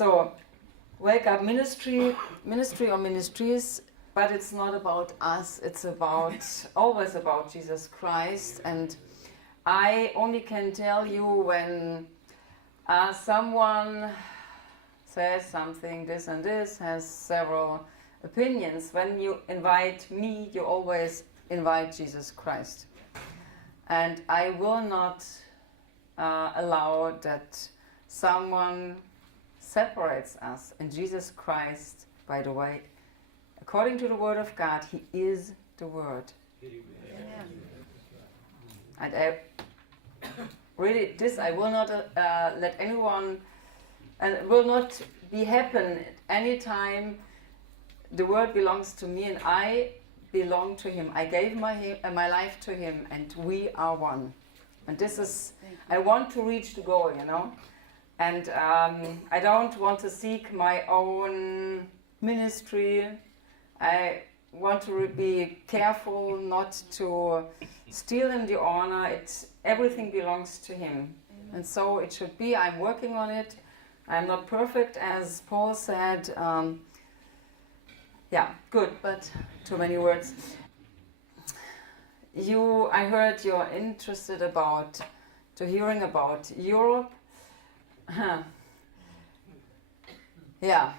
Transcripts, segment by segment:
So, Wake Up Ministry or ministries, but it's not about us, it's always about Jesus Christ. And I only can tell you when someone says something, this and this, has several opinions. When you invite me, you always invite Jesus Christ. And I will not allow that someone separates us. And Jesus Christ, by the way, according to the Word of God, He is the Word. Amen. And really, this I will not let anyone, and it will not be happen any time. The Word belongs to me, and I belong to Him. I gave my life to Him, and we are one. And this is, I want to reach the goal, you know. And I don't want to seek my own ministry. I want to be careful not to steal in the honor. Everything belongs to Him. And so it should be. I'm working on it. I'm not perfect, as Paul said. Yeah, good, but too many words. I heard you're interested to hearing about Europe. Yeah.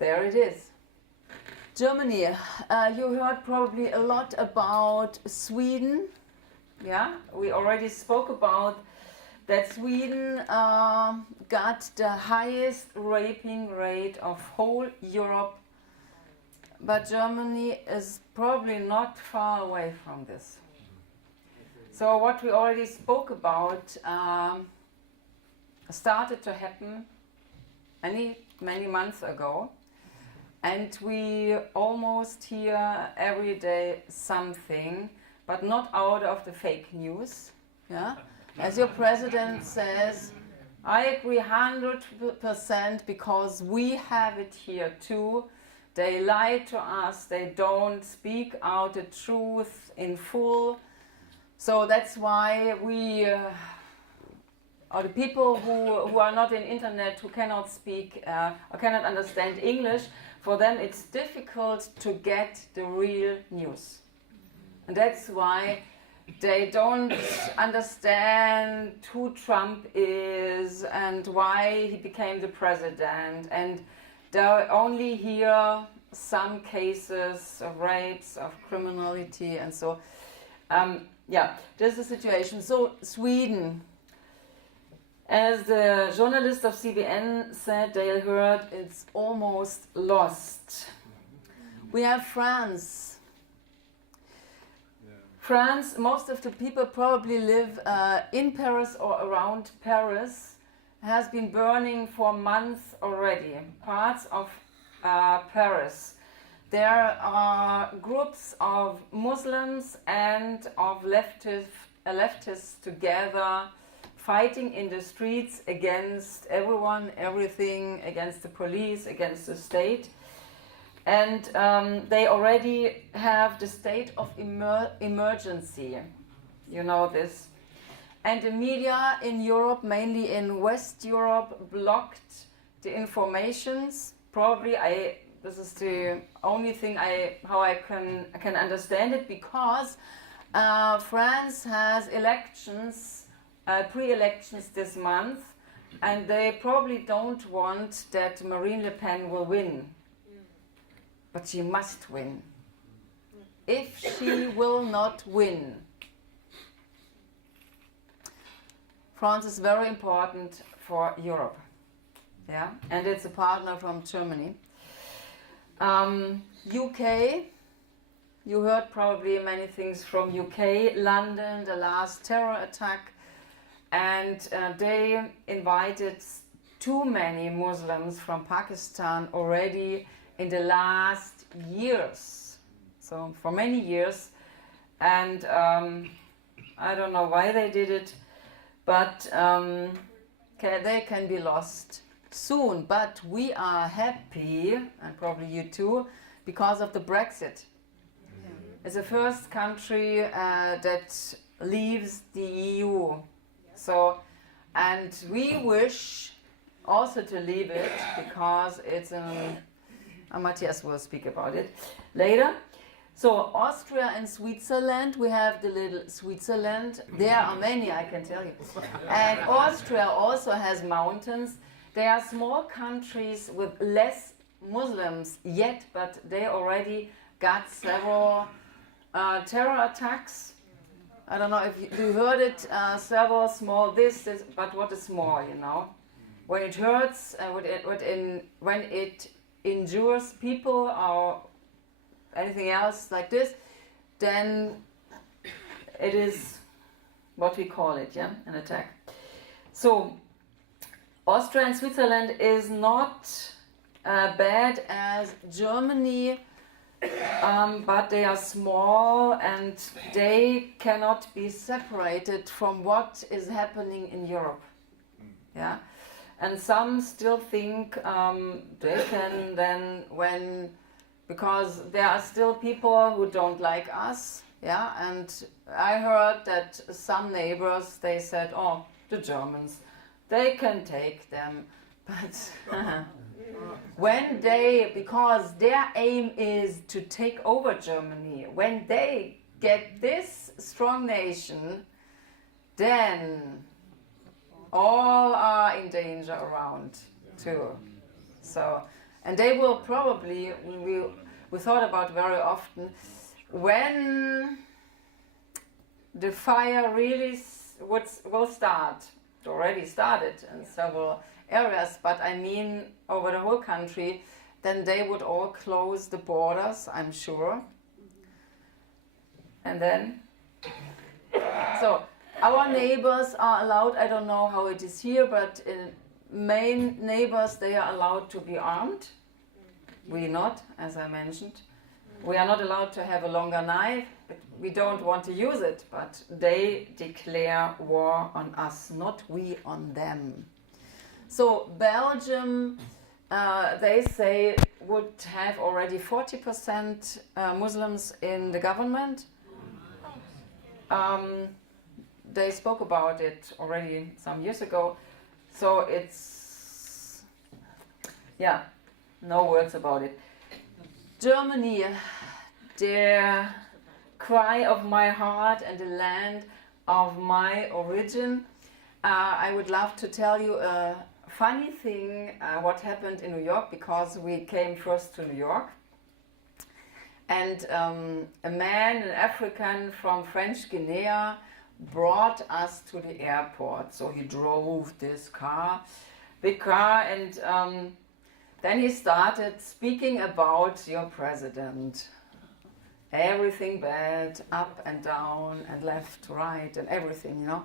There it is. Germany. You heard probably a lot about Sweden. Yeah, we already spoke about that Sweden got the highest raping rate of whole Europe, but Germany is probably not far away from this. So what we already spoke about started to happen many months ago, and we almost hear every day something, but not out of the fake news. Yeah. As your president says, I agree 100% because we have it here too. They lie to us, they don't speak out the truth in full. So that's why we, or the people who are not in internet, who cannot speak or cannot understand English, for them it's difficult to get the real news. And that's why they don't understand who Trump is and why he became the president, and they only hear some cases of rapes, of criminality, and so yeah, this is the situation. So Sweden, as the journalist of CBN said, they heard it's almost lost. We have France. France, most of the people probably live in Paris or around Paris, has been burning for months already, parts of Paris. There are groups of Muslims and of leftists together fighting in the streets against everyone, everything, against the police, against the state. And they already have the state of emergency, you know this. And the media in Europe, mainly in West Europe, blocked the informations. Probably this is the only thing how I can understand it, because France has elections, pre-elections this month, and they probably don't want that Marine Le Pen will win. But she must win. If she will not win, France is very important for Europe. Yeah, and it's a partner from Germany. UK, you heard probably many things from UK, London, the last terror attack, and they invited too many Muslims from Pakistan already in the last years, so for many years, and I don't know why they did it, but they can be lost soon. But we are happy, and probably you too, because of the Brexit. It's the first country that leaves the EU. So And we wish also to leave it because it's Mathias will speak about it later. So Austria and Switzerland, we have the little Switzerland. There are many, I can tell you. And Austria also has mountains. They are small countries with less Muslims yet, but they already got several terror attacks. I don't know if you heard it, several small this, but what is small, you know? When it hurts, when it injures people or anything else like this, then it is what we call it, yeah, an attack. So Austria and Switzerland is not bad as Germany, but they are small and they cannot be separated from what is happening in Europe. Yeah, and some still think they can then because there are still people who don't like us. Yeah, and I heard that some neighbors, they said, oh, the Germans, they can take them, but because their aim is to take over Germany, when they get this strong nation, then all are in danger around too. So, and they will probably, we thought about very often, when the fire really will start, it already started in several areas, but I mean over the whole country, then they would all close the borders, I'm sure. And then, so our neighbors are allowed, I don't know how it is here, but main neighbors, they are allowed to be armed. We not, as I mentioned. We are not allowed to have a longer knife. We don't want to use it, but they declare war on us, not we on them. So Belgium, they say, would have already 40% Muslims in the government. They spoke about it already some years ago. So it's, yeah, no words about it. Germany, the cry of my heart and the land of my origin. I would love to tell you a funny thing, what happened in New York, because we came first to New York. And a man, an African from French Guinea, brought us to the airport. So he drove this car, big car, and then he started speaking about your president. Everything bad, up and down and left, right, and everything, you know.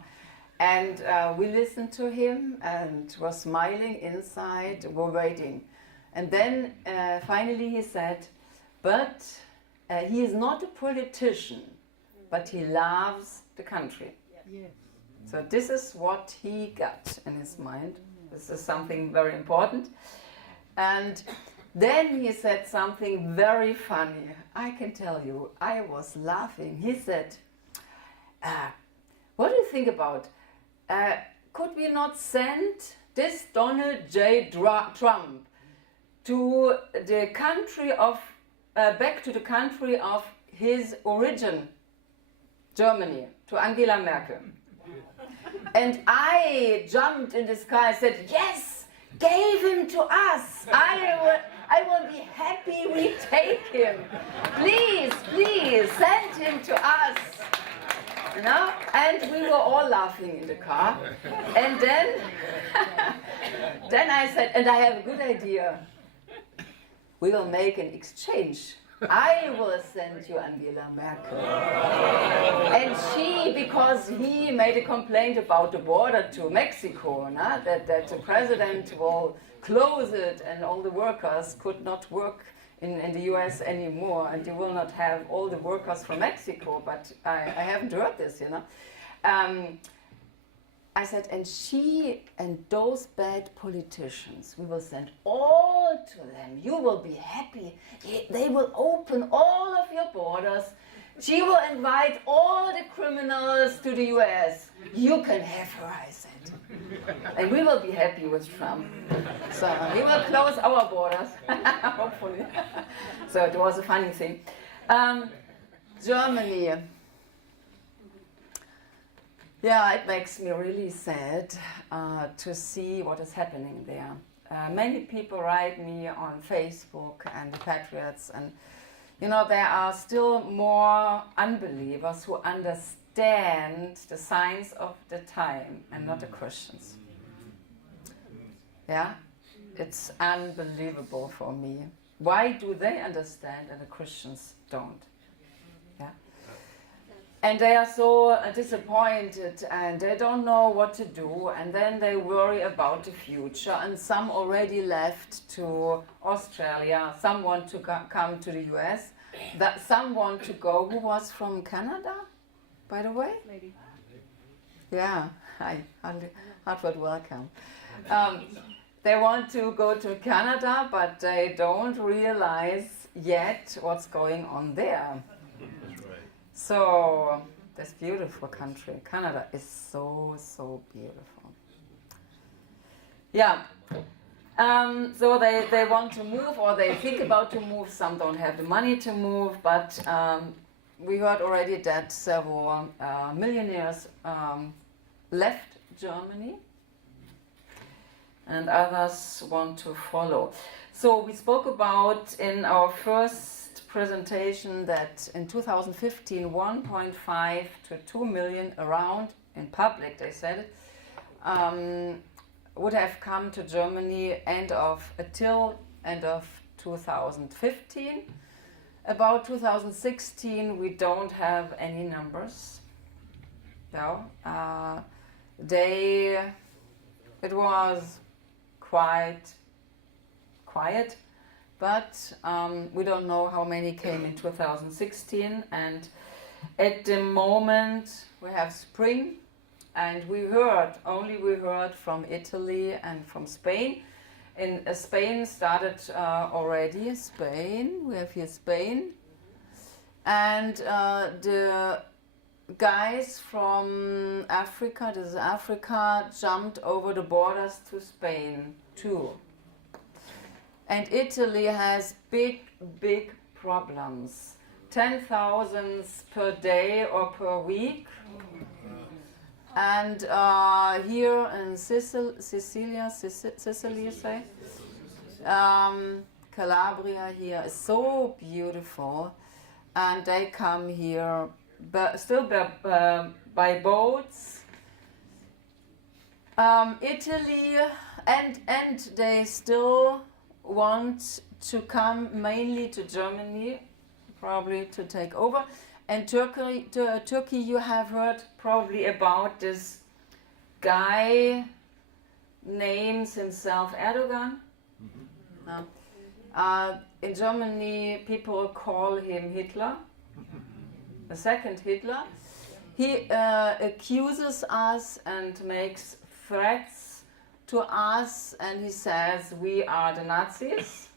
And we listened to him and were smiling inside, were waiting. And then finally he said, but he is not a politician, but he loves the country. Yes. So this is what he got in his mind. This is something very important. And then he said something very funny. I can tell you, I was laughing. He said, what do you think about, could we not send this Donald J. Trump to the country of, back to the country of his origin, Germany, to Angela Merkel? And I jumped in the sky and said, yes, gave him to us. I will be happy we take him. Please, please, send him to us. You know? And we were all laughing in the car. And then, then I said, and I have a good idea. We will make an exchange. I will send you Angela Merkel. And she, because he made a complaint about the border to Mexico, that the president will close it and all the workers could not work in the US anymore, and you will not have all the workers from Mexico, but I haven't heard this, you know. I said, and she and those bad politicians, we will send all to them. You will be happy. They will open all of your borders. She will invite all the criminals to the US. You can have her, I said. And we will be happy with Trump. So he will close our borders, hopefully. So it was a funny thing. Germany. Yeah, it makes me really sad to see what is happening there. Many people write me on Facebook and the Patriots, and you know, there are still more unbelievers who understand the signs of the time and not the Christians. Yeah, it's unbelievable for me. Why do they understand and the Christians don't? Yeah. And they are so disappointed and they don't know what to do, and then they worry about the future, and some already left to Australia, some want to come to the US, some want to go. Who was from Canada, by the way? Lady. Yeah, hi, Hartford, welcome. They want to go to Canada, but they don't realize yet what's going on there. So, this beautiful country, Canada, is so, so beautiful. Yeah, so they want to move, or they think about to move. Some don't have the money to move, but we heard already that several millionaires left Germany, and others want to follow. So we spoke about in our first presentation that in 2015 1.5 to 2 million around in public, they said it, would have come to Germany until end of 2015. About 2016 we don't have any numbers. No, it was quite quiet. But we don't know how many came in 2016, and at the moment we have spring, and we heard from Italy and from Spain. In Spain started already. Spain, we have here Spain, and the guys from Africa, this is Africa, jumped over the borders to Spain too. And Italy has big problems. 10,000 per day or per week. And here in Sicily, you say? Calabria here is so beautiful. And they come here, but still by boats. Italy, and they still want to come mainly to Germany, probably to take over. And Turkey, you have heard probably about this guy names himself Erdogan. Mm-hmm. In Germany, people call him Hitler, the second Hitler. He accuses us and makes threats to us, and he says we are the Nazis,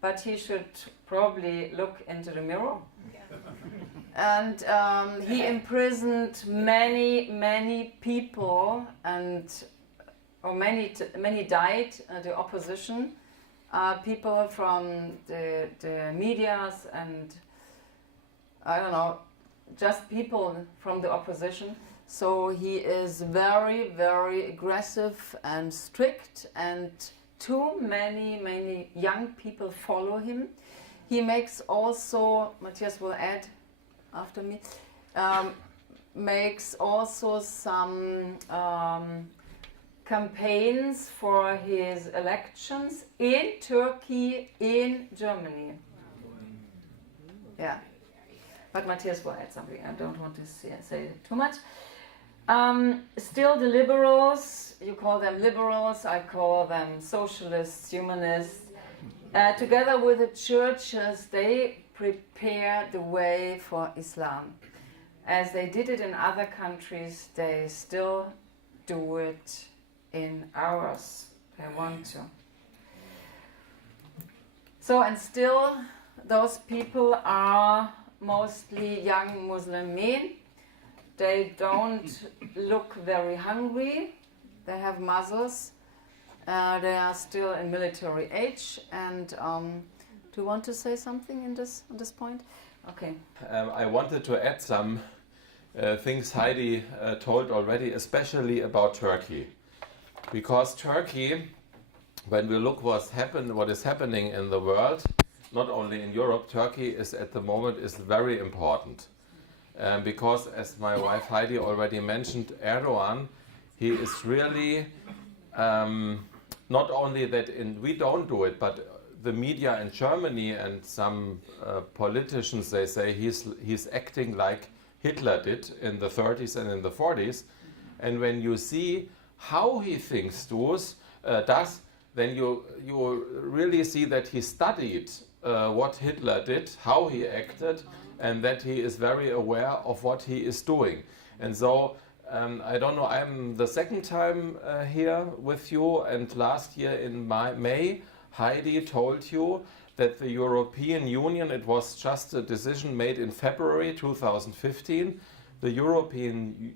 but he should probably look into the mirror. And he imprisoned many people, or many died. The opposition, people from the medias, and I don't know, just people from the opposition. So he is very aggressive and strict, and too many young people follow him. He makes also, Mathias will add after me, makes also some campaigns for his elections in Turkey, in Germany. Yeah, but Mathias will add something. I don't want to say too much. Still the liberals, you call them liberals, I call them socialists, humanists. Together with the churches, they prepare the way for Islam. As they did it in other countries, they still do it in ours. They want to. So, and still those people are mostly young Muslim men. They don't look very hungry. They have muscles. They are still in military age. And do you want to say something on this point? Okay. I wanted to add some things Heidi told already, especially about Turkey. Because Turkey, when we look what is happening in the world, not only in Europe, Turkey is at the moment is very important. Because as my wife Heidi already mentioned, Erdogan, he is really not only that we don't do it, but the media in Germany and some politicians, they say he's acting like Hitler did in the 30s and in the 40s. And when you see how he thinks does, then you really see that he studied what Hitler did, how he acted, and that he is very aware of what he is doing. And so, I don't know, I'm the second time here with you, and last year in May, Heidi told you that the European Union, it was just a decision made in February 2015, the European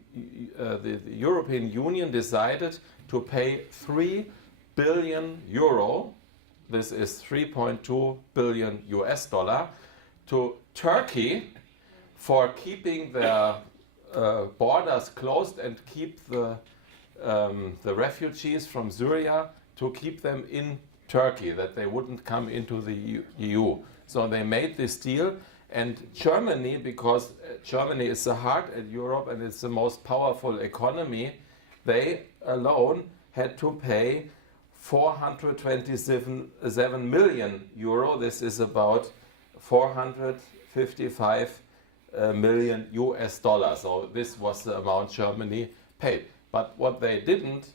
Union decided to pay 3 billion euro, this is 3.2 billion US dollar, to Turkey for keeping their borders closed and keep the refugees from Syria, to keep them in Turkey, that they wouldn't come into the EU. So they made this deal, and Germany, because Germany is the heart at Europe and it's the most powerful economy, they alone had to pay 427 million euro. This is about 455 million US dollars. So this was the amount Germany paid. But what they didn't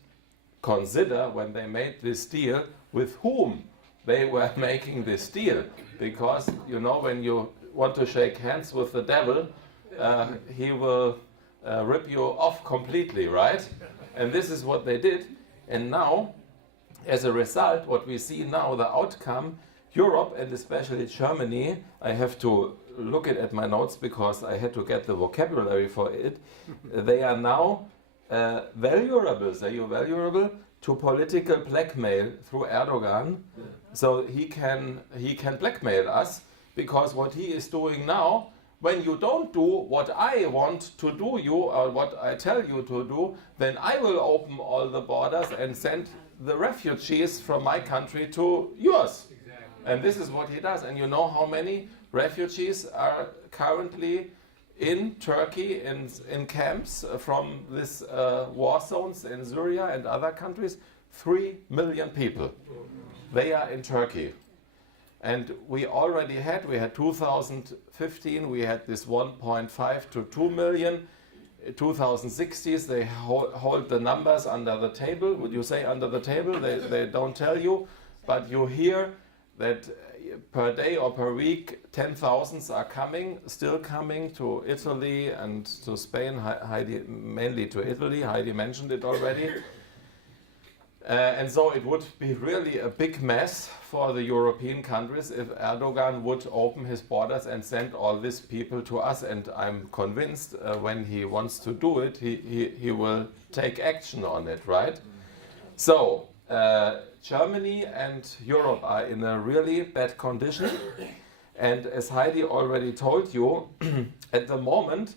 consider when they made this deal, with whom they were making this deal. Because, you know, when you want to shake hands with the devil, he will rip you off completely, right? And this is what they did. And now, as a result, what we see now, the outcome, Europe and especially Germany, I have to look at my notes because I had to get the vocabulary for it. They are now valuable to political blackmail through Erdogan. So he can blackmail us, because what he is doing now, when you don't do what I want to do you, or what I tell you to do, then I will open all the borders and send the refugees from my country to yours. Exactly. And this is what he does. And you know how many refugees are currently in Turkey, in camps from these war zones in Syria and other countries? 3 million people. They are in Turkey. And we had 2015, we had this 1.5 to 2 million. 2060s, they hold the numbers under the table. Would you say under the table? They don't tell you, but you hear that per day or per week, 10,000 are still coming to Italy and to Spain, Heidi, mainly to Italy. Heidi mentioned it already. And so it would be really a big mess for the European countries if Erdogan would open his borders and send all these people to us. And I'm convinced when he wants to do it, he will take action on it, right? So Germany and Europe are in a really bad condition. And as Heidi already told you, at the moment,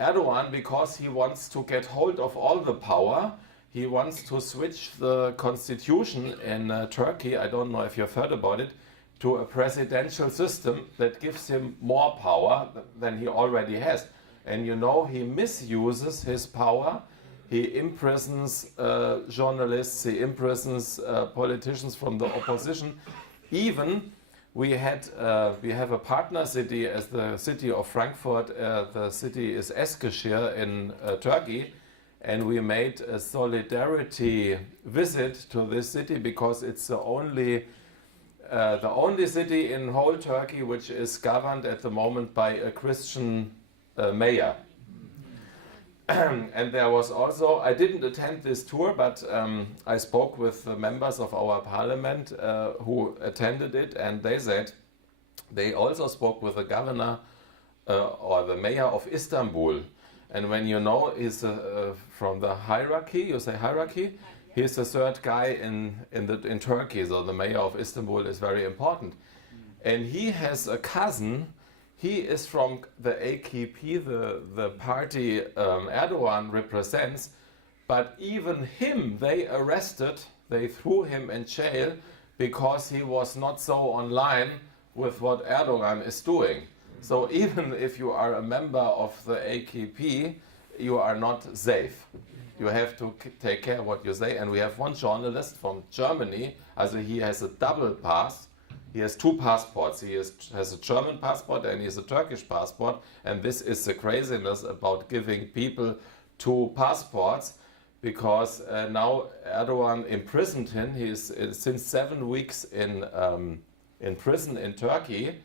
Erdogan, because he wants to get hold of all the power, he wants to switch the constitution in Turkey, I don't know if you've heard about it, to a presidential system that gives him more power than he already has. And you know, he misuses his power. He imprisons journalists, he imprisons politicians from the opposition. Even we have a partner city as the city of Frankfurt. The city is Eskişehir in Turkey. And we made a solidarity visit to this city because it's the only city in whole Turkey which is governed at the moment by a Christian mayor. And there was also, I didn't attend this tour, but I spoke with the members of our parliament who attended it, and they said they also spoke with the governor or the mayor of Istanbul. And when you know he's from the hierarchy, you say hierarchy, he's the third guy in Turkey, so the mayor of Istanbul is very important. And he has a cousin, he is from the AKP, the party Erdogan represents, but even him they arrested, they threw him in jail because he was not so online with what Erdogan is doing. So even if you are a member of the AKP, you are not safe. You have to take care of what you say. And we have one journalist from Germany, also he has a double pass. He has two passports. He has a German passport and he has a Turkish passport. And this is the craziness about giving people two passports, because now Erdogan imprisoned him. He is since 7 weeks in prison in Turkey,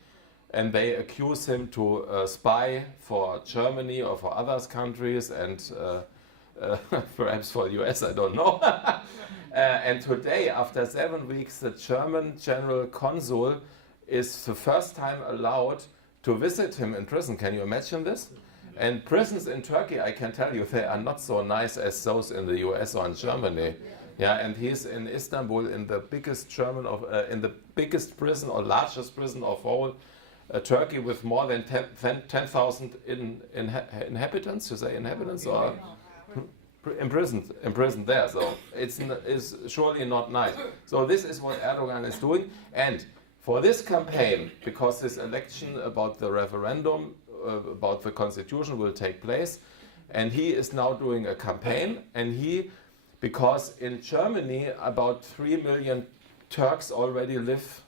and they accuse him to spy for Germany or for other countries, and perhaps for the US, I don't know. And today, after 7 weeks, the German general consul is the first time allowed to visit him in prison. Can you imagine this? And prisons in Turkey, I can tell you, they are not so nice as those in the US or in Germany. Yeah, and he's in Istanbul, in the biggest in the biggest prison or largest prison of all Turkey, with more than 10,000 inhabitants. You say inhabitants or imprisoned there. So it's surely not nice. So this is what Erdogan is doing, and for this campaign, because this election about the referendum about the constitution will take place, and he is now doing a campaign, and because in Germany about 3 million Turks already live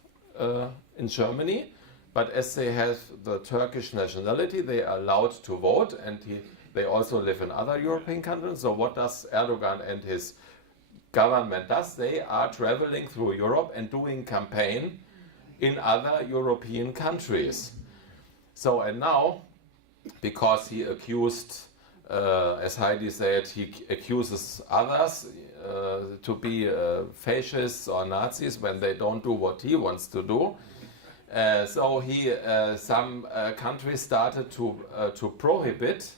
in Germany, but as they have the Turkish nationality, they are allowed to vote, and they also live in other European countries. So what does Erdogan and his government does? They are traveling through Europe and doing campaign in other European countries. So, and now, because he accused, as Heidi said, he accuses others to be fascists or Nazis when they don't do what he wants to do. So some countries started to prohibit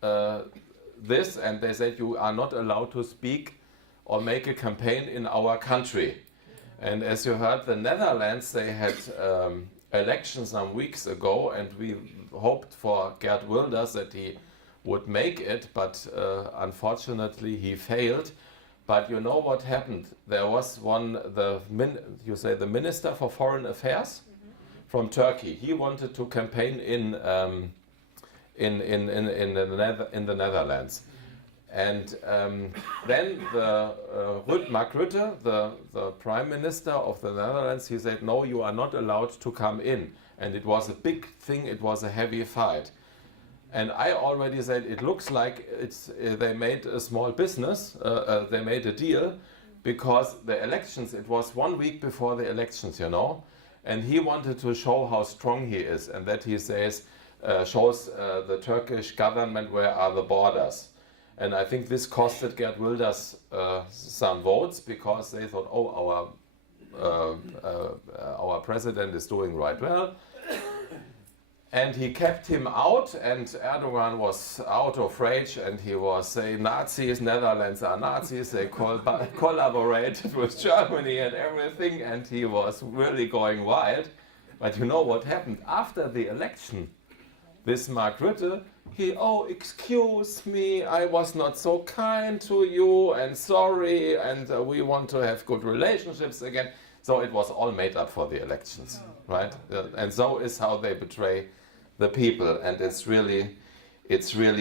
this, and they said you are not allowed to speak or make a campaign in our country. And as you heard, the Netherlands, they had elections some weeks ago, and we hoped for Geert Wilders that he would make it, but unfortunately he failed. But you know what happened? There was the Minister for Foreign Affairs from Turkey. He wanted to campaign in the Netherlands. And then Mark Rutte, the Prime Minister of the Netherlands, he said, no, you are not allowed to come in. And it was a big thing, it was a heavy fight. And I already said, it looks like they made a small business, they made a deal, because the elections, it was 1 week before the elections, you know. And he wanted to show how strong he is, and that he says, shows the Turkish government where are the borders. And I think this costed Geert Wilders some votes, because they thought, oh, our president is doing right well. And he kept him out, and Erdogan was out of rage, and he was saying, Nazis, Netherlands are Nazis, they collaborated with Germany and everything, and he was really going wild. But you know what happened after the election? This Mark Rutte, excuse me, I was not so kind to you, and sorry, and we want to have good relationships again. So it was all made up for the elections, right? And so is how they betray the people, and it's really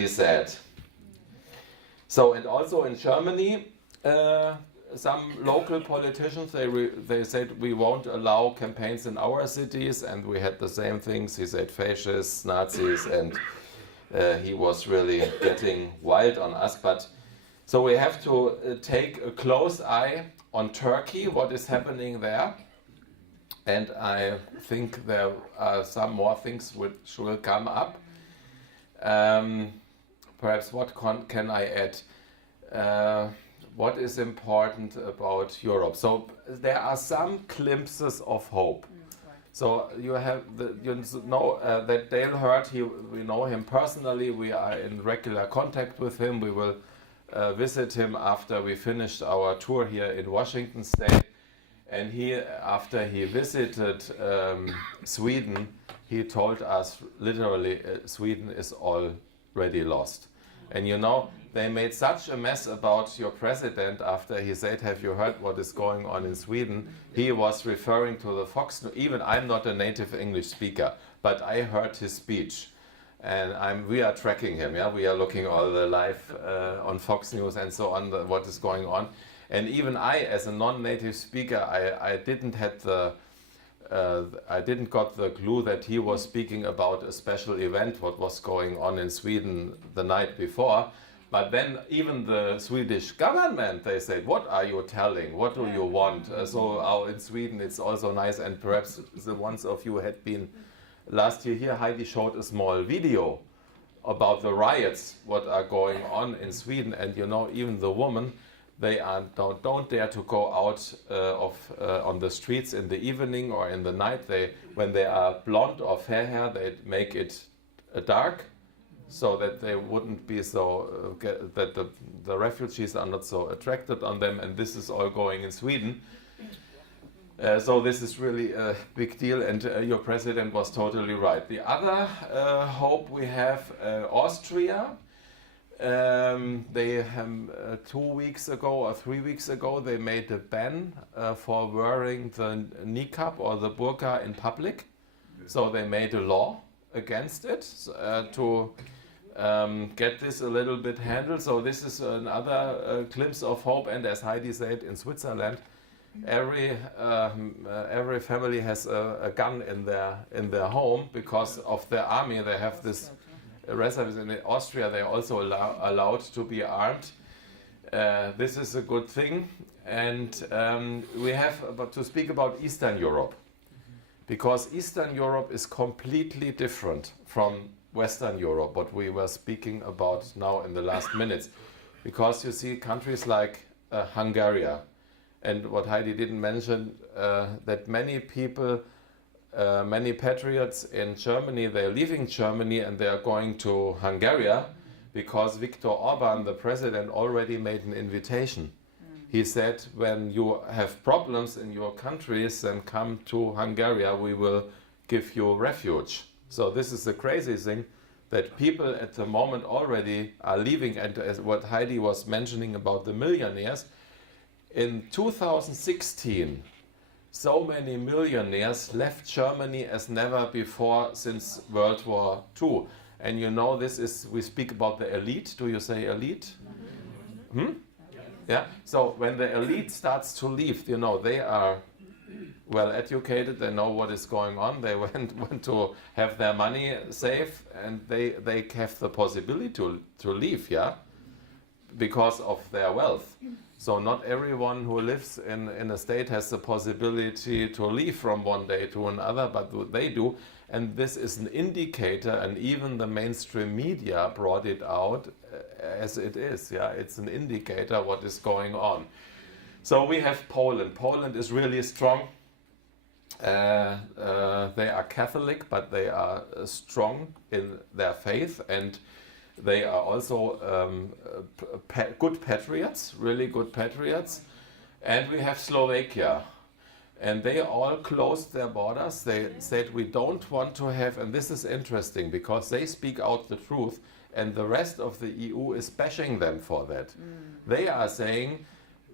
sad. So, and also in Germany, some local politicians, they said we won't allow campaigns in our cities, and we had the same things. He said fascists, Nazis, and he was really getting wild on us. But so we have to take a close eye on Turkey, what is happening there. And I think there are some more things which will come up. Perhaps what can I add? What is important about Europe? So there are some glimpses of hope. So you have that Dale Hurt. We know him personally. We are in regular contact with him. We will visit him after we finished our tour here in Washington State. And after he visited Sweden, he told us literally Sweden is already lost. And they made such a mess about your president after he said, have you heard what is going on in Sweden? He was referring to the Fox News. Even I'm not a native English speaker, but I heard his speech. And we are tracking him, yeah? We are looking all the live on Fox News and so on, what is going on. And even I, as a non-native speaker, I didn't got the clue that he was speaking about a special event, what was going on in Sweden the night before. But then even the Swedish government, they said, what are you telling? What do you want? So in Sweden it's also nice, and perhaps the ones of you had been last year here, Heidi showed a small video about the riots, what are going on in Sweden. And even the women, they don't dare to go out on the streets in the evening or in the night. When they are blonde or fair hair, they make it dark, so that they wouldn't be so that the refugees are not so attracted on them. And this is all going in Sweden. So this is really a big deal, and your president was totally right. The other hope we have, Austria. They 2 weeks ago or 3 weeks ago, they made a ban for wearing the niqab or the burqa in public. So they made a law against it to get this a little bit handled. So this is another glimpse of hope. And as Heidi said, in Switzerland, every family has a gun in their home because of their army. They have this reservists. In Austria, they are also allowed to be armed. This is a good thing. And we have to speak about Eastern Europe, because Eastern Europe is completely different from Western Europe, what we were speaking about now in the last minutes. Because you see countries like Hungary, and what Heidi didn't mention, that many people, many patriots in Germany, they're leaving Germany and they are going to Hungary because Viktor Orban, the president, already made an invitation. He said, when you have problems in your countries, then come to Hungary, we will give you refuge. So this is the crazy thing, that people at the moment already are leaving. And as what Heidi was mentioning about the millionaires, in 2016, so many millionaires left Germany as never before since World War II. And this is, we speak about the elite. Do you say elite? Yeah. So when the elite starts to leave, they are well educated, they know what is going on, they want to have their money safe, and they have the possibility to leave, yeah, because of their wealth. So not everyone who lives in a state has the possibility to leave from one day to another, but they do. And this is an indicator, and even the mainstream media brought it out as it is. Yeah, it's an indicator what is going on. So we have Poland. Poland is really strong. They are Catholic, but they are strong in their faith, and they are also good patriots, really good patriots. And we have Slovakia. And they all closed their borders. They said, we don't want to have, and this is interesting because they speak out the truth, and the rest of the EU is bashing them for that. They are saying,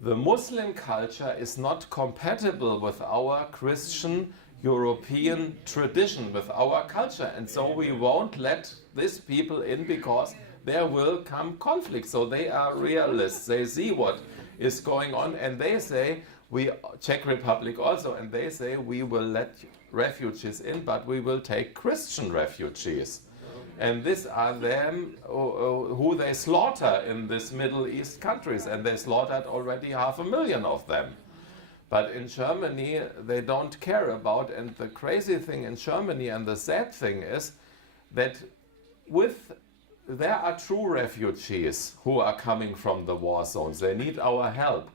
the Muslim culture is not compatible with our Christian European tradition, with our culture. And so we won't let these people in because there will come conflict. So they are realists. They see what is going on, and they say, Czech Republic also, and they say we will let refugees in, but we will take Christian refugees. And these are them who they slaughter in these Middle East countries, and they slaughtered already 500,000 of them. But in Germany, they don't care about, and the crazy thing in Germany, and the sad thing is, that there are true refugees who are coming from the war zones. They need our help.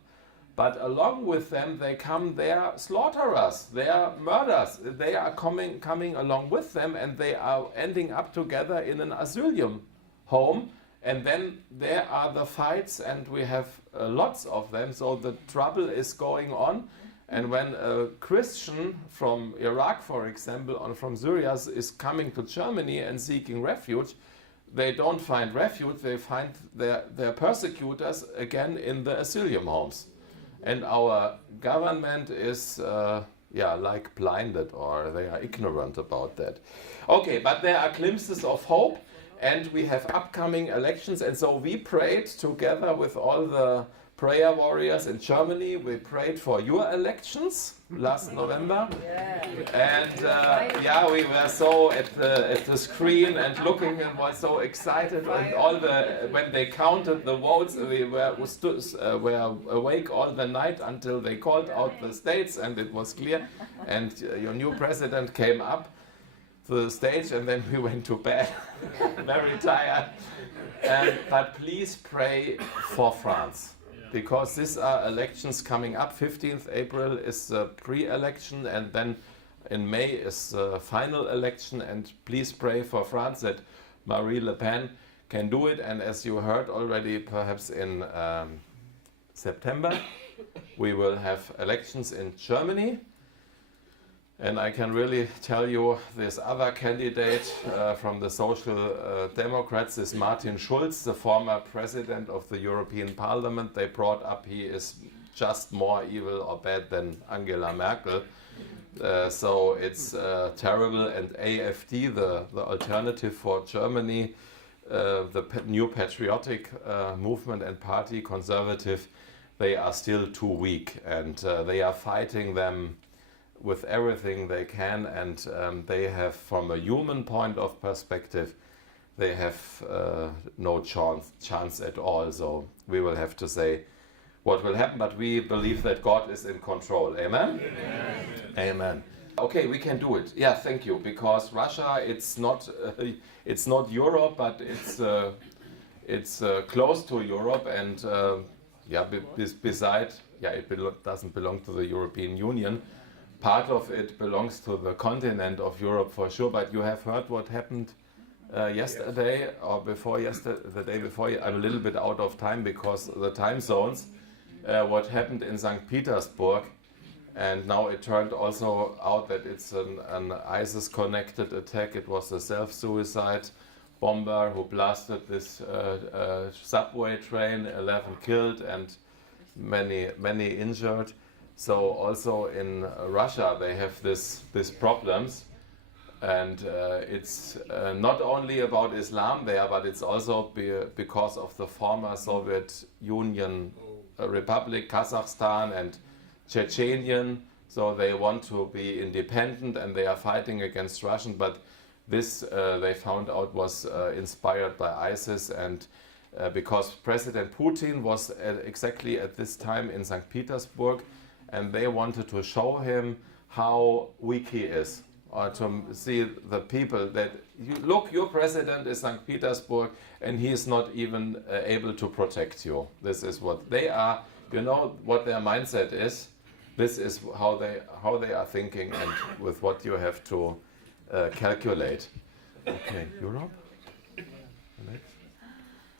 but along with them they come their slaughterers, their murderers. They are coming along with them, and they are ending up together in an asylum home. And then there are the fights, and we have lots of them, so the trouble is going on. And when a Christian from Iraq, for example, or from Syria is coming to Germany and seeking refuge, they don't find refuge, they find their persecutors again in the asylum homes. And our government is like blinded, or they are ignorant about that. Okay, but there are glimpses of hope, and we have upcoming elections, and so we prayed together with all the prayer warriors in Germany. We prayed for your elections last November, and we were so at the screen and looking and were so excited. And when they counted the votes, we were awake all the night until they called out the states, and it was clear. And your new president came up to the stage, and then we went to bed, very tired. But please pray for France, because these are elections coming up. 15th April is the pre-election, and then in May is the final election. And please pray for France that Marine Le Pen can do it. And as you heard already, perhaps in September, we will have elections in Germany. And I can really tell you, this other candidate from the Social Democrats is Martin Schulz, the former president of the European Parliament. They brought up he is just more evil or bad than Angela Merkel. So it's terrible. And AfD, the alternative for Germany, the new patriotic movement and party, conservative, they are still too weak. And they are fighting them with everything they can, and they have, from a human point of perspective, they have no chance at all. So we will have to say what will happen, but we believe that God is in control. Amen? Amen. Amen. Okay, we can do it. Yeah, thank you. Because Russia, it's not Europe, but it's close to Europe, and it doesn't belong to the European Union. Part of it belongs to the continent of Europe for sure, but you have heard what happened yesterday or before yesterday, the day before. I'm a little bit out of time because of the time zones. What happened in St. Petersburg, and now it turned also out that it's an ISIS-connected attack. It was a self-suicide bomber who blasted this subway train, 11 killed and many injured. So also in Russia they have this problems, and it's not only about Islam there, but it's also because of the former Soviet Union Republic, Kazakhstan and Chechenian. So they want to be independent, and they are fighting against Russian. But this they found out was inspired by ISIS, and because President Putin was exactly at this time in St. Petersburg. And they wanted to show him how weak he is, or to see the people that, your president is St. Petersburg, and he is not even able to protect you. This is what they are, what their mindset is. This is how they are thinking, and with what you have to calculate. Okay, Europe? Next.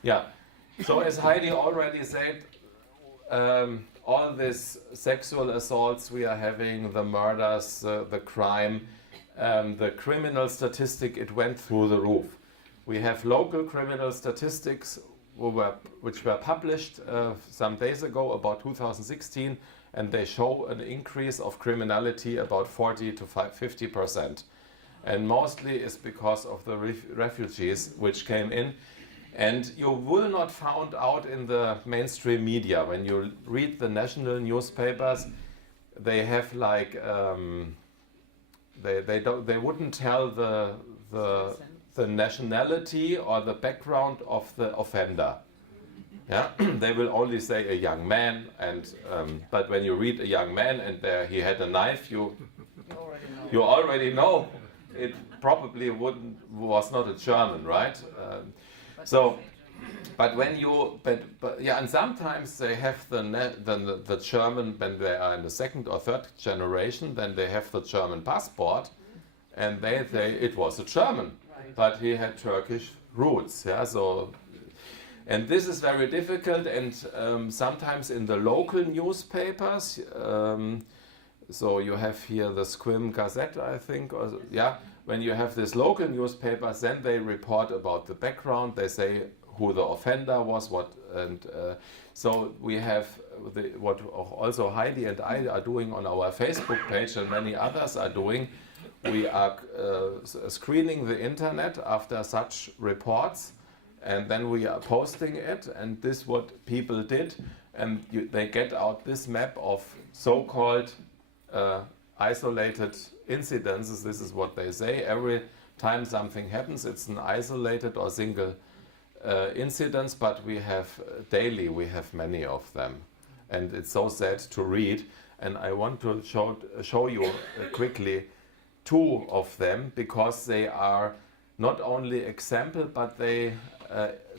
Yeah, so as Heidi already said, all these sexual assaults we are having, the murders, the crime, the criminal statistic, it went through the roof. We have local criminal statistics which were published some days ago about 2016, and they show an increase of criminality about 40 to 50%. And mostly is because of the refugees which came in. And you will not find out in the mainstream media. When you read the national newspapers, they have like they wouldn't tell the nationality or the background of the offender. Yeah, they will only say a young man, and but when you read a young man and he had a knife, you already know it probably was not a German, right? So but when you, but yeah, and sometimes they have the German, when they are in the second or third generation, then they have the German passport, and they say it was a German, but he had Turkish roots. Yeah, so, and this is very difficult, and sometimes in the local newspapers. So you have here the Squim Gazette, I think, or yeah. When you have these local newspapers, then they report about the background. They say who the offender was, what, and so we have what also Heidi and I are doing on our Facebook page, and many others are doing. We are screening the internet after such reports, and then we are posting it. And this is what people did, and they get out this map of so-called isolated incidences. This is what they say. Every time something happens, it's an isolated or single incidents, but we have daily, we have many of them, and it's so sad to read. And I want to show you quickly two of them, because they are not only example, but they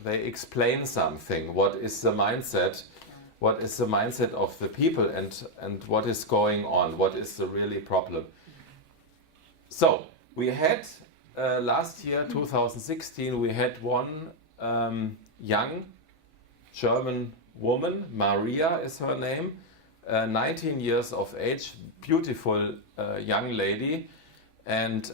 explain something. What is the mindset? What is the mindset of the people, and what is going on? What is the really problem? So we had last year, 2016, we had one young German woman, Maria is her name, 19 years of age, beautiful young lady, and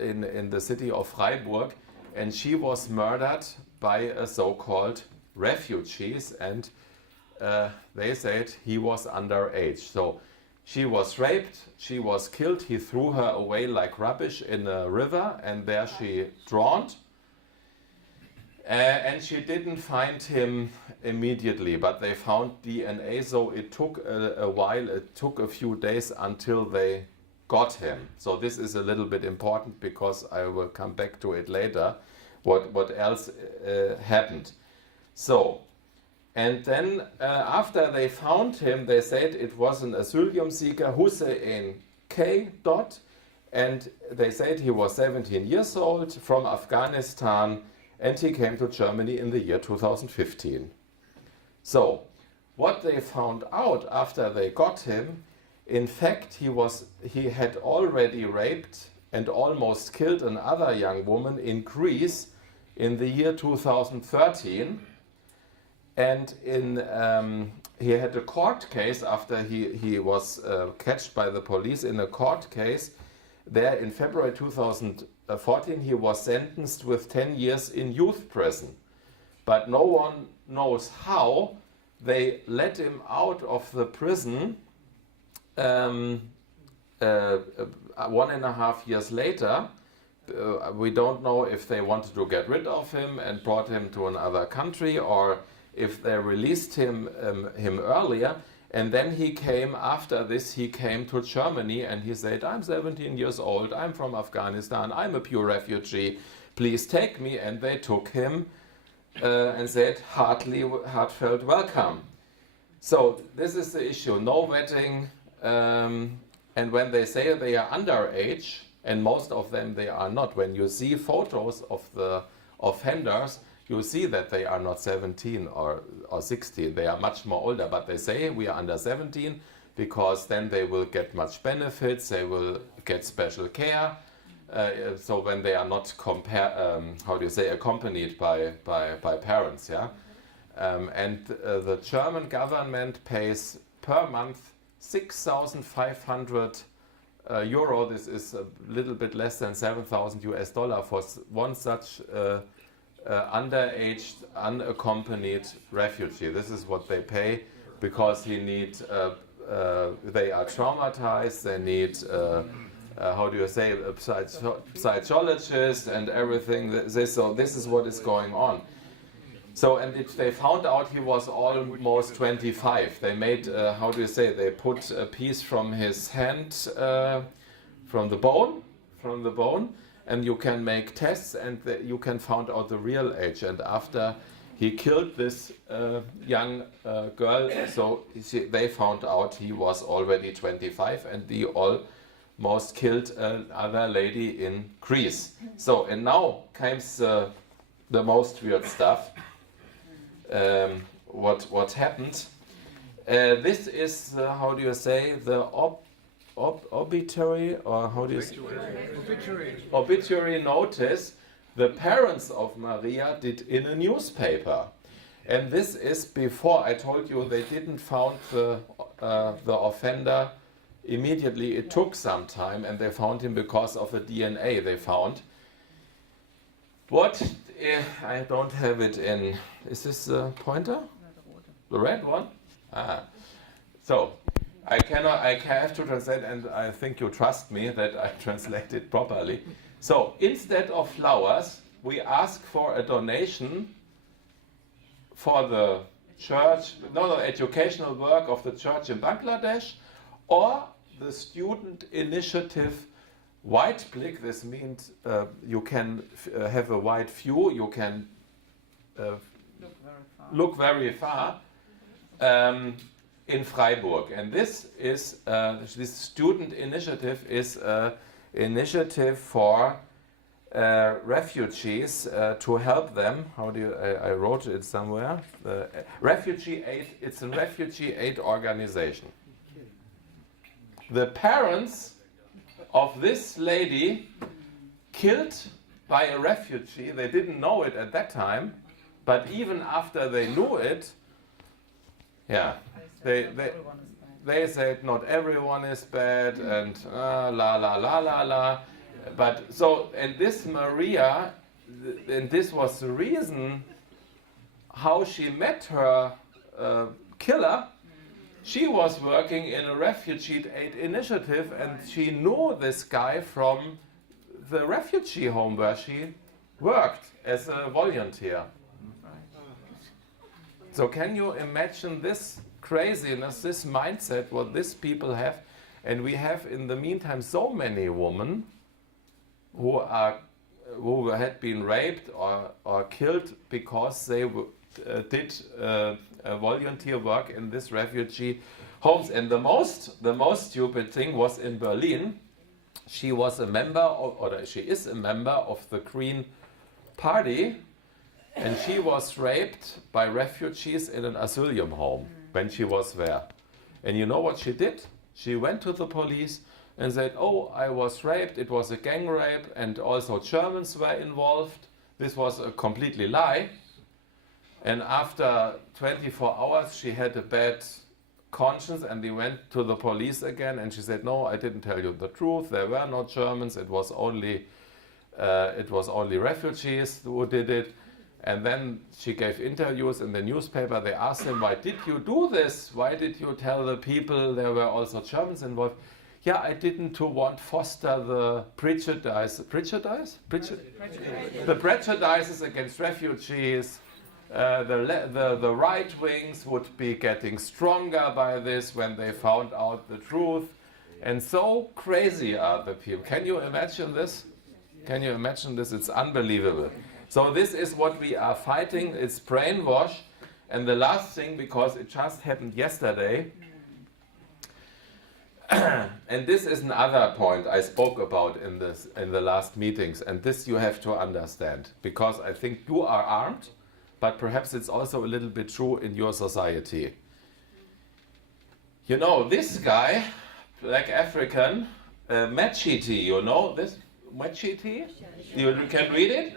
in the city of Freiburg, and she was murdered by a so-called refugees, and they said he was underage. So she was raped, she was killed, he threw her away like rubbish in a river, and there she drowned. And she didn't find him immediately, but they found DNA, so it took a while, it took a few days until they got him. So this is a little bit important, because I will come back to it later, what else happened. So, and then after they found him, they said it was an asylum seeker, Hussein K. Dot, and they said he was 17 years old, from Afghanistan, and he came to Germany in the year 2015. So, what they found out after they got him, in fact, he had already raped and almost killed another young woman in Greece in the year 2013. And he had a court case after he was catched by the police in a court case. There in February 2014, he was sentenced with 10 years in youth prison. But no one knows how they let him out of the prison 1.5 years later. We don't know if they wanted to get rid of him and brought him to another country, or if they released him earlier. And then he came, after this, he came to Germany, and he said, I'm 17 years old, I'm from Afghanistan, I'm a pure refugee, please take me. And they took him and said, heartfelt welcome. So this is the issue, no vetting, and when they say they are underage, and most of them they are not, when you see photos of the offenders, you see that they are not 17 or 16, they are much more older, but they say we are under 17 because then they will get much benefits, they will get special care, so when they are not accompanied by parents, yeah. And the German government pays per month 6,500 euro, this is a little bit less than $7,000 for one such underage, unaccompanied refugee. This is what they pay, because they are traumatized, they need, psychologist and everything. So this is what is going on. So, and they found out he was almost 25. They made, they put a piece from his hand, from the bone, and you can make tests, and you can find out the real age. And after he killed this young girl, so they found out he was already 25, and he almost killed another lady in Greece. So, and now comes the the most weird stuff. What happened? This is how do you say, the obituary, or how do you say? Obituary notice the parents of Maria did in a newspaper. And this is before, I told you, they didn't found the offender immediately. It took some time, and they found him because of the DNA they found. What, I don't have it in, is this the pointer? The red one? So, I have to translate, and I think you trust me that I translate it properly. So, instead of flowers, we ask for a donation for the church, educational work of the church in Bangladesh, or the student initiative White Blick. This means you can have a wide view, you can look very far in Freiburg. And this is this student initiative is an initiative for refugees to help them. How do you? I wrote it somewhere. Refugee aid. It's a refugee aid organization. The parents of this lady killed by a refugee. They didn't know it at that time, but even after they knew it, yeah, they said not everyone is bad and la la la la la. But so, and this Maria, and this was the reason how she met her killer. She was working in a refugee aid initiative, and she knew this guy from the refugee home where she worked as a volunteer. So can you imagine this craziness, this mindset, what these people have? And we have in the meantime so many women who had been raped or killed because they did volunteer work in this refugee homes. And the most stupid thing was in Berlin. She was a member of, or she is a member of the Green Party, and she was raped by refugees in an asylum home when she was there. And you know what she did? She went to the police and said, "Oh, I was raped, it was a gang rape, and also Germans were involved." This was a completely lie. And after 24 hours, she had a bad conscience, and they went to the police again, and she said, "No, I didn't tell you the truth. There were no Germans. It was only refugees who did it." And then she gave interviews in the newspaper. They asked them, "Why did you do this? Why did you tell the people there were also Germans involved?" "Yeah, I didn't want foster the prejudices against refugees. The right wings would be getting stronger by this when they found out the truth." And so crazy are the people. Can you imagine this? Can you imagine this? It's unbelievable. So this is what we are fighting. It's brainwash. And the last thing, because it just happened yesterday, and this is another point I spoke about in the last meetings, and this you have to understand, because I think you are armed, but perhaps it's also a little bit true in your society. You know, this guy, Black African, Machete, you know this? Machete? You can read it?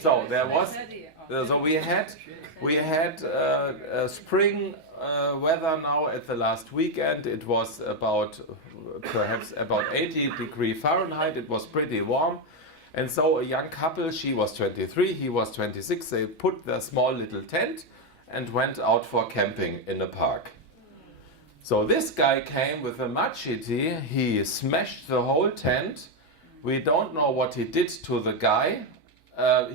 So there was, so we had spring weather now at the last weekend. It was perhaps about 80 degrees Fahrenheit. It was pretty warm. And so a young couple, she was 23, he was 26, they put their small little tent and went out for camping in a park. So this guy came with a machete, he smashed the whole tent. We don't know what he did to the guy.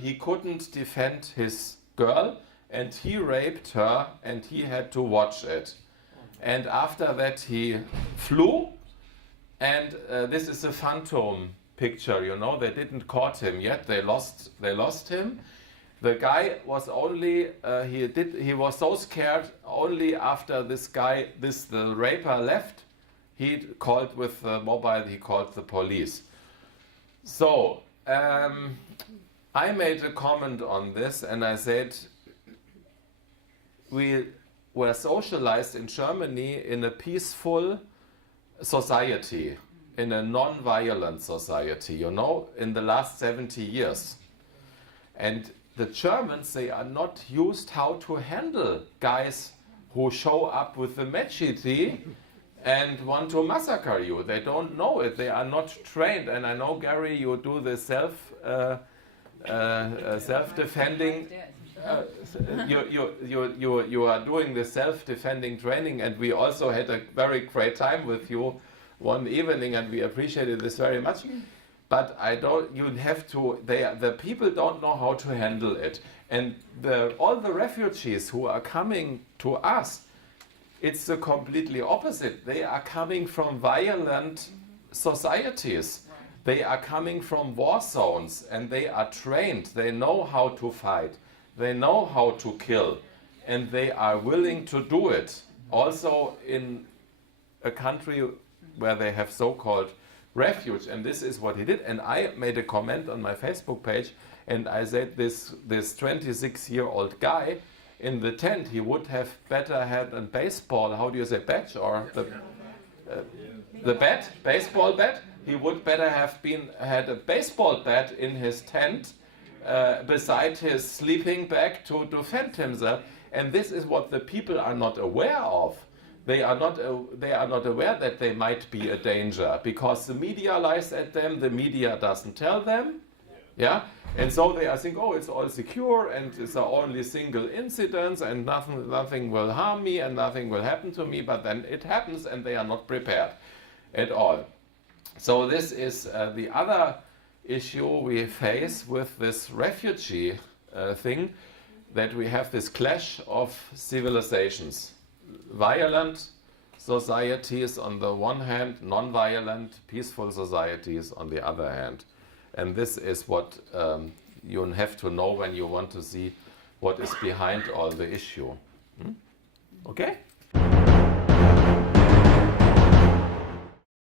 He couldn't defend his girl, and he raped her, and he had to watch it. And after that he flew, and this is a phantom picture, you know. They didn't caught him yet. They lost him. The guy was only he was so scared. Only after the raper left, he called with the mobile. He called the police. So I made a comment on this and I said, we were socialized in Germany in a peaceful society, in a non-violent society, you know, in the last 70 years. And the Germans, they are not used how to handle guys who show up with the machete and want to massacre you. They don't know it. They are not trained. And I know, Gary, you do the self-defending. You are doing the self-defending training, and we also had a very great time with you one evening, and we appreciated this very much. But the people don't know how to handle it. And all the refugees who are coming to us, it's the completely opposite. They are coming from violent societies. They are coming from war zones, and they are trained. They know how to fight. They know how to kill, and they are willing to do it. Also in a country where they have so-called refuge, and this is what he did. And I made a comment on my Facebook page, and I said this 26-year-old guy in the tent, he would have better had a baseball, how do you say, badge, or the bat, baseball bat? He would better have had a baseball bat in his tent beside his sleeping bag to defend himself. And this is what the people are not aware of. They are not aware that they might be a danger, because the media lies at them, the media doesn't tell them. Yeah? And so they think, oh, it's all secure, and it's only single incidents, and nothing will harm me, and nothing will happen to me, but then it happens, and they are not prepared at all. So this is the other issue we face with this refugee thing, that we have this clash of civilizations. Violent societies on the one hand, non-violent, peaceful societies on the other hand. And this is what you have to know when you want to see what is behind all the issue. Okay?